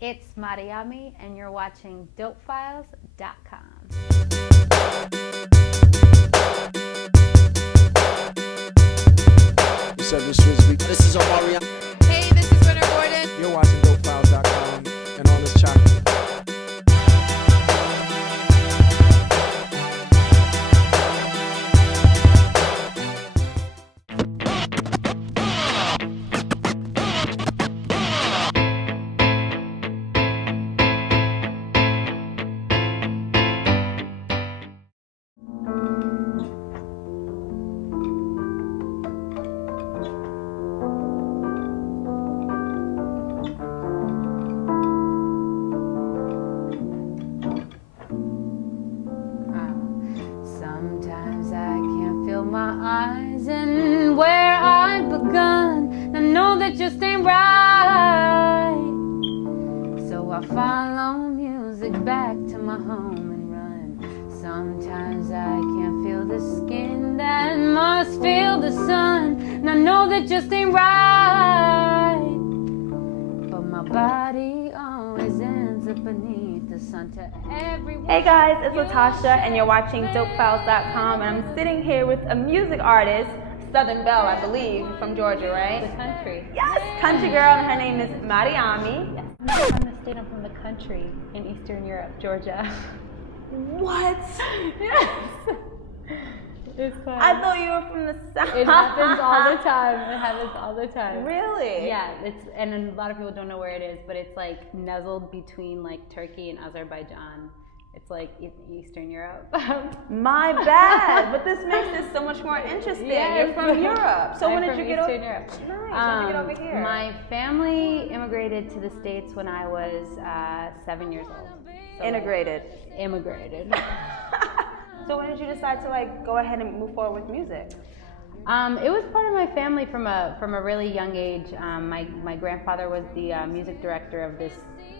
It's Mariami, and you're watching DopeFiles.com. What's up, this is Mariami. Hey, this is Winter Gordon. You're watching DopeFiles.com, and all this chocolate. Sometimes I can't feel my eyes and where I've begun. I know that just ain't right. So I follow music back to my home and run. Sometimes I can't feel the skin that must feel the sun. And I know that just ain't right. But my body always ends up beneath the sun to everyone. Hey guys, it's Latasha and you're watching DopeFiles.com, and I'm sitting here with a music artist, Southern Belle, I believe, from Georgia, right? The country. Yes, country girl, and her name is Mariami. Yes. I'm not from the state, I'm from the country in Eastern Europe, Georgia. What? Yes. It's fun. I thought you were from the South. It happens all the time. It happens all the time. Really? Yeah, and a lot of people don't know where it is, but it's like nuzzled between like Turkey and Azerbaijan. It's like Eastern Europe. My bad, but this makes this so much more interesting. Yes. You're from Europe. So when did you get over? Eastern Europe. Nice. When did you get over here? My family immigrated to the States when I was 7 years old. So Integrated. Immigrated. So when did you decide to like go ahead and move forward with music? It was part of my family from a really young age. My grandfather was the music director of this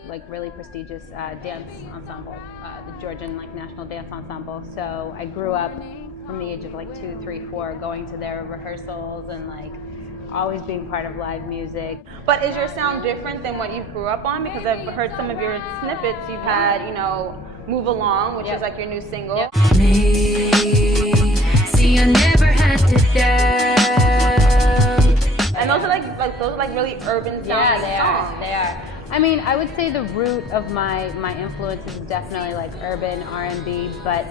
like really prestigious dance ensemble, the Georgian like national dance ensemble. So I grew up from the age of like 2, 3, 4, going to their rehearsals and like always being part of live music. But is your sound different than what you grew up on? Because I've heard some of your snippets. You've had, you know, Move Along, which is like your new single. Yep. Me, see, I never had to doubt. And those are like really urban sounding songs. They are. I mean, I would say the root of my influences is definitely like urban R&B, but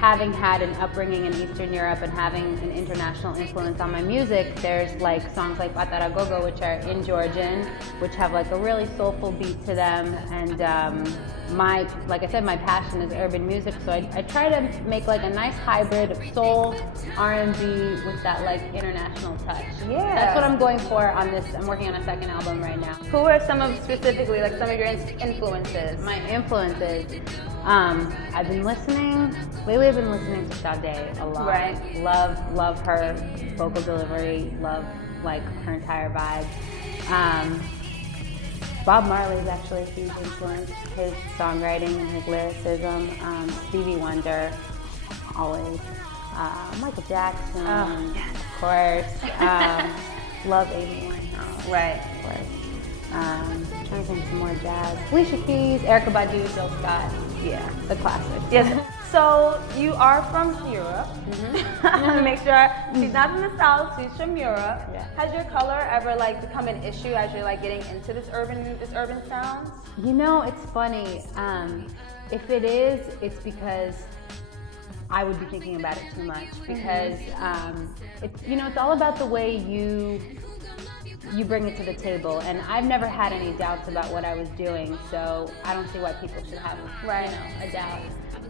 having had an upbringing in Eastern Europe and having an international influence on my music, there's like songs like Pataragogo, which are in Georgian, which have like a really soulful beat to them, and like I said, my passion is urban music, so I try to make like a nice hybrid of soul, R&B with that like international touch. Yeah. That's what I'm going for on this. I'm working on a second album right now. Who are some of specifically like some of your influences? My influences. I've been listening. Lately, I've been listening to Sade a lot. Right. Love her vocal delivery. Love like her entire vibe. Bob Marley is actually a huge influence. His songwriting and his lyricism. Stevie Wonder, always. Michael Jackson, of course. Love Amy Winehouse. Right. Of course. Trying to think some more jazz. Alicia Keys, Erykah Badu, Jill Scott. Yeah, the classics. Yes. So you are from Europe. Mm-hmm. Make sure she's not from the South. She's from Europe. Yeah. Has your color ever like become an issue as you're like getting into this urban sounds? You know, it's funny. If it is, it's because I would be thinking about it too much. Because it's all about the way you bring it to the table, and I've never had any doubts about what I was doing, so I don't see why people should have a doubt.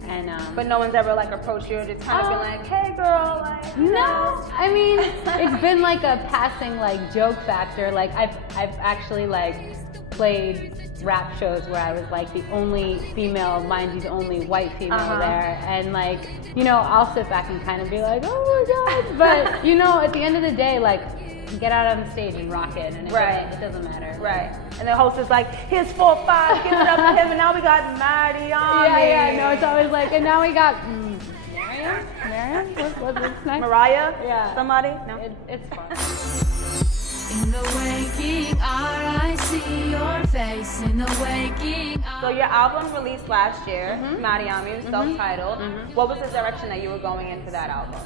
And but no one's ever like approached you to kind of be like, hey girl, like no. I mean, it's been like a passing like joke factor. Like I've actually like played rap shows where I was like the only female, mind you, the only white female there, and like, you know, I'll sit back and kind of be like, oh my god, but you know, at the end of the day, like, get out on the stage and rock it, and it doesn't matter. Right. And the host is like, here's 4, 5, give it up to him, and now we got Mariami. Yeah, no, it's always like, and now we got Mariam? What's next? Mariah? Yeah. Somebody? No. It's fun. In the waking hour, I see your face. In the waking hour. So your album released last year, Mariami, self-titled. What was the direction that you were going in for that album?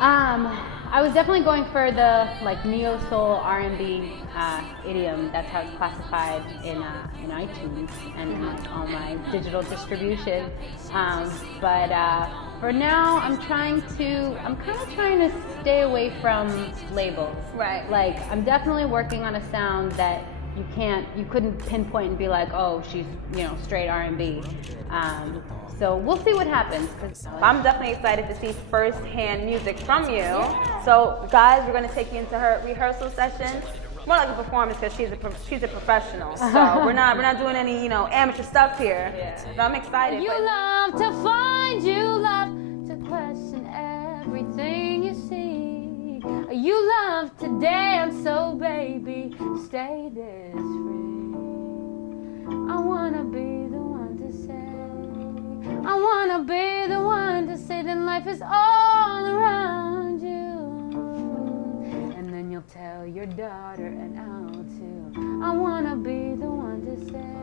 I was definitely going for the like neo soul R&B idiom. That's how it's classified in iTunes and all my digital distribution. But for now, I'm kind of trying to stay away from labels. Right. Like I'm definitely working on a sound that you couldn't pinpoint and be like, oh, she's straight R&B. So we'll see what happens. I'm definitely excited to see first-hand music from you. Yeah. So guys, we're going to take you into her rehearsal session. More like a performance because she's a professional. So we're not doing any amateur stuff here. Yeah. So I'm excited. You love to find, you love to question everything you see. You love to dance, so baby, stay this free. I wanna be the one to say. I wanna be the one to say that life is all around you. And then you'll tell your daughter and I'll too. I wanna be the one to say.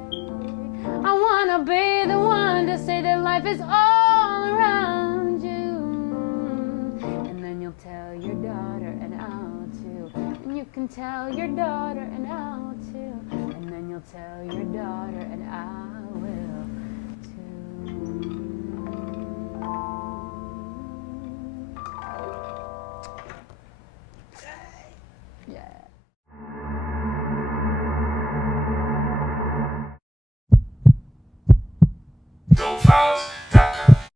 I wanna be the one to say that life is all around you. And then you'll tell your daughter and I'll too. And you can tell your daughter and I'll too. And then you'll tell your daughter and I'll